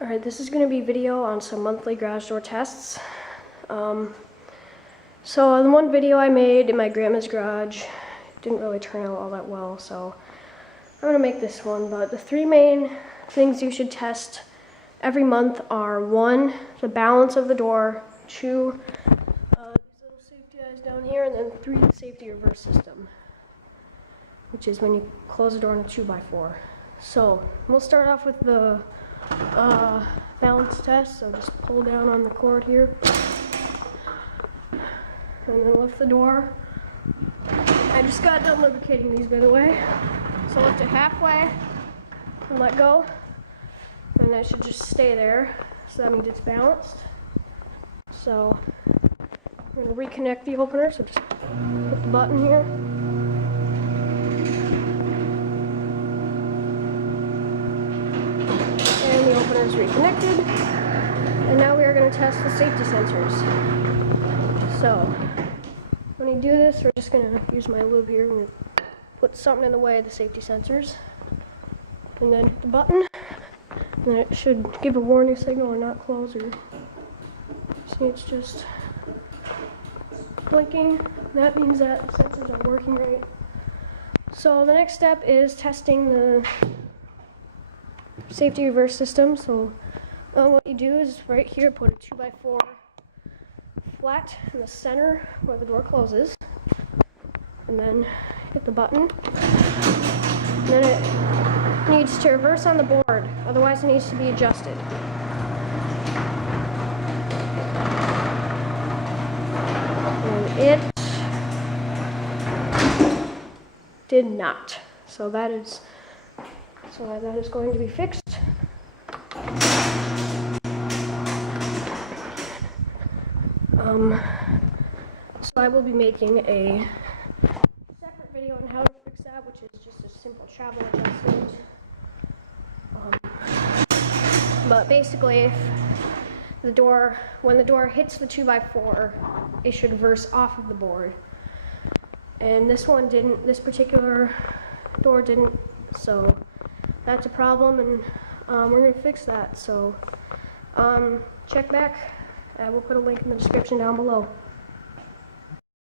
Alright, this is going to be video on some monthly garage door tests. So the one video I made in my grandma's garage didn't really turn out all that well, so I'm going to make this one. But the three main things you should test every month are: 1, the balance of the door; 2, these little safety eyes down here; and then 3, the safety reverse system, which is when you close the door on a 2x4. So we'll start off with the balance test. So just pull down on the cord here and then lift the door. I just got done lubricating these, by the way. So lift it halfway and let go, and that should just stay there. So that means it's balanced. So I'm going to reconnect the opener. So just hit the button here. And the opener is reconnected. And now we are going to test the safety sensors. So when you do this, we're just going to use my lube here. We're going to put something in the way of the safety sensors. And then hit the button. And then it should give a warning signal or not close. Or see, it's just blinking. That means that the sensors are working right. So the next step is testing the safety reverse system. So what you do is right here, put a 2x4 flat in the center where the door closes, and then hit the button. And then it needs to reverse on the board, otherwise it needs to be adjusted. And it did not. So that is going to be fixed. So I will be making a separate video on how to fix that, which is just a simple travel adjustment. But basically, when the door hits the 2x4, it should reverse off of the board. And this one didn't, this particular door didn't, so that's a problem, and we're going to fix that. So check back. I will put a link in the description down below.